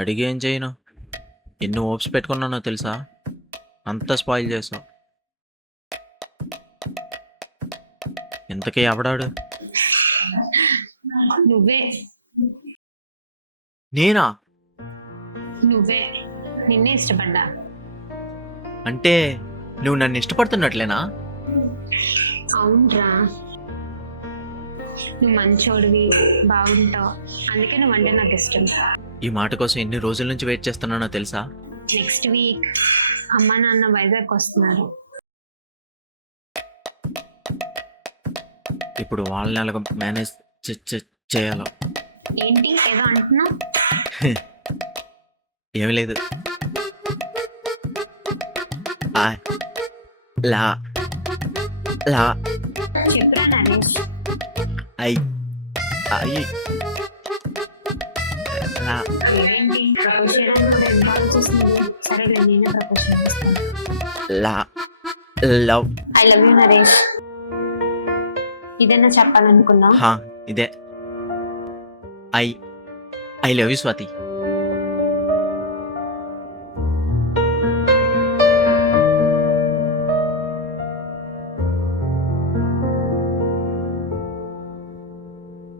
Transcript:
అడిగి ఏం చేయను? ఎన్ని హోప్స్ పెట్టుకున్నానో తెలుసా? అంతా స్పాయిల్ చేసావు. ఇంతకీ ఎవడాడు? నువ్వే నేనా? నువ్వే నిన్నే ఇష్టపడ్డా. అంటే నువ్వు నన్ను ఇష్టపడుతున్నట్లేనా? అవునరా, నువ్వు మంచోడివి, బాగుంటావు, అందుకే నువ్వంటే నాకు ఇష్టం. ఈ మాట కోసం ఎన్ని రోజుల నుంచి వెయిట్ చేస్తున్నానో తెలుసా? నెక్స్ట్ వీక్ అమ్మ నాన్న వైజాగ్ వస్తున్నారు. ఇప్పుడు వాళ్ళని ఎలాగ మేనేజ్ చేయాలో. ఏంటి ఏదో అంటున్నావు? ఏమి లేదు. ఆ, లా లా చెప్పురా నరేష్. ఐ ఐ లా ఏంటి ప్రపోజ్ చేయడానికి కూడా ఎంత ఆలోచిస్తుంది? సరేలే, నేనే ప్రపోజ్ చేస్తాను. లా love. I love you Naresh. ఇదేనా చెప్పాలనుకున్నావు? హా, ఇదే. I I love you Swathi.